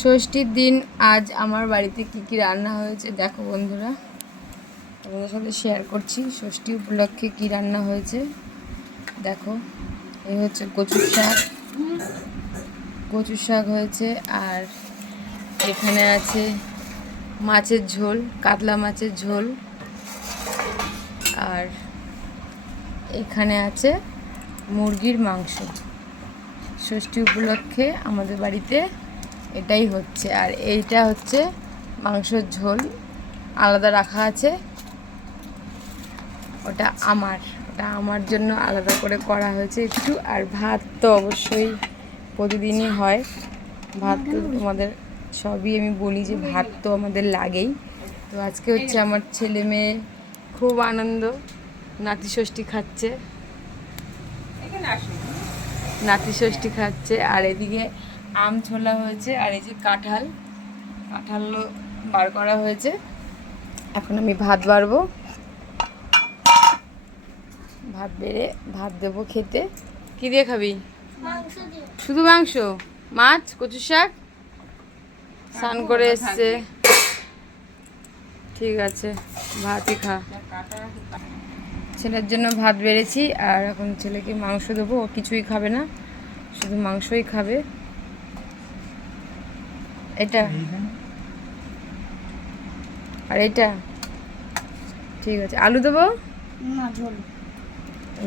ষষ্ঠীর দিন আজ আমার বাড়িতে কি কি রান্না হয়েছে দেখো বন্ধুরা, তোমাদের সাথে শেয়ার করছি। ষষ্ঠী উপলক্ষে কি রান্না হয়েছে দেখো। এই হচ্ছে কচু শাক হয়েছে, আর এখানে আছে মাছের ঝোল, কাতলা মাছের ঝোল, আর এখানে আছে মুরগির মাংস। ষষ্ঠী উপলক্ষে আমাদের বাড়িতে এটাই হচ্ছে। আর এইটা হচ্ছে মাংসের ঝোল, আলাদা রাখা আছে। ওটা আমার জন্য আলাদা করে করা হয়েছে একটু। আর ভাত তো অবশ্যই প্রতিদিনই হয়, ভাত তো তোমাদের সবই আমি বলি যে ভাত তো আমাদের লাগেই। তো আজকে হচ্ছে আমার ছেলে মেয়ে খুব আনন্দ, নাতি ষষ্ঠী খাচ্ছে, আর এদিকে আম ছোলা হয়েছে, আর এই যে কাঁঠাল বার করা হয়েছে। এখন আমি ভাত বাড়বো, ভাত বেড়ে ভাত দেবো খেতে। কি দিয়ে খাবি? শুধু মাংস? মাছ, কচু শাক, স্নান করে এসছে, ঠিক আছে ভাতই খা। ছেলের জন্য ভাত বেড়েছি, আর এখন ছেলেকে মাংস দেবো। ও কিছুই খাবে না, শুধু মাংসই খাবে। এটা আর এটা ঠিক আছে। আলু দেবো না? ঝোল,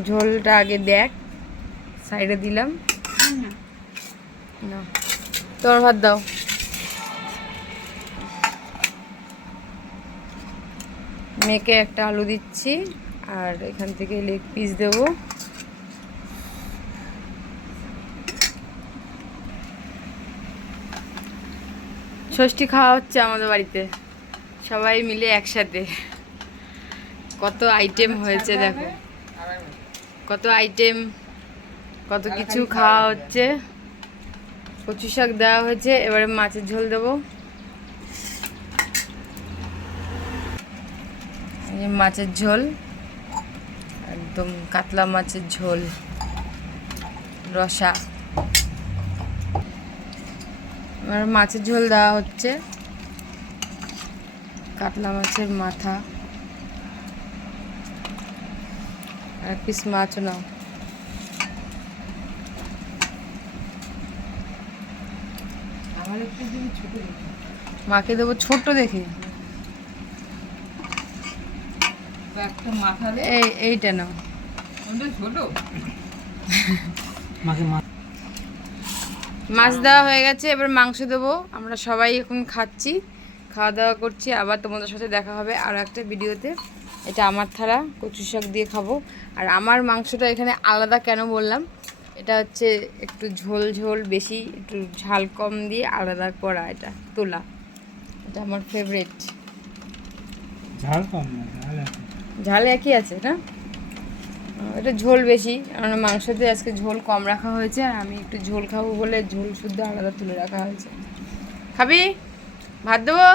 ঝোলটা আগে দেখ, সাইডে দিলাম না। তোমার ভাত দাও। মেয়েকে একটা আলু দিচ্ছি, আর এখান থেকে লেগ পিস দেবো। ষষ্ঠী খাওয়া হচ্ছে আমাদের বাড়িতে, সবাই মিলে একসাথে। কত আইটেম হয়েছে দেখো, কত আইটেম, কত কিছু খাওয়া হচ্ছে। কচু শাক দেওয়া হয়েছে, এবারে মাছের ঝোল দেবো। মাছের ঝোল, একদম কাতলা মাছের ঝোল, রসা। এবার মাছের ঝোল দেওয়া হচ্ছে, কাতলা মাছের মাথা, আর পিস মাছও নাও। মাকে দেবো ছোট দেখে, এইটা নাও। মাছ দেওয়া হয়ে গেছে, এবার মাংস দেবো। আমরা সবাই এখন খাচ্ছি, খাওয়া দাওয়া করছি। আবার তোমাদের সাথে দেখা হবে আরও একটা ভিডিওতে। এটা আমার থালা, কচু শাক দিয়ে খাবো। আর আমার মাংসটা এখানে আলাদা কেন বললাম, এটা হচ্ছে একটু ঝোল ঝোল বেশি, একটু ঝাল কম দিয়ে আলাদা করা, এটা তোলা। এটা আমার ফেভারিট। ঝাল কম না, ঝাল একই আছে না, এটা ঝোল বেশি। কারণ মাংসতে আজকে ঝোল কম রাখা হয়েছে, আর আমি একটু ঝোল খাবো বলে ঝোল শুদ্ধ আলাদা তুলে রাখা হয়েছে। খাবি? ভাত দেবো?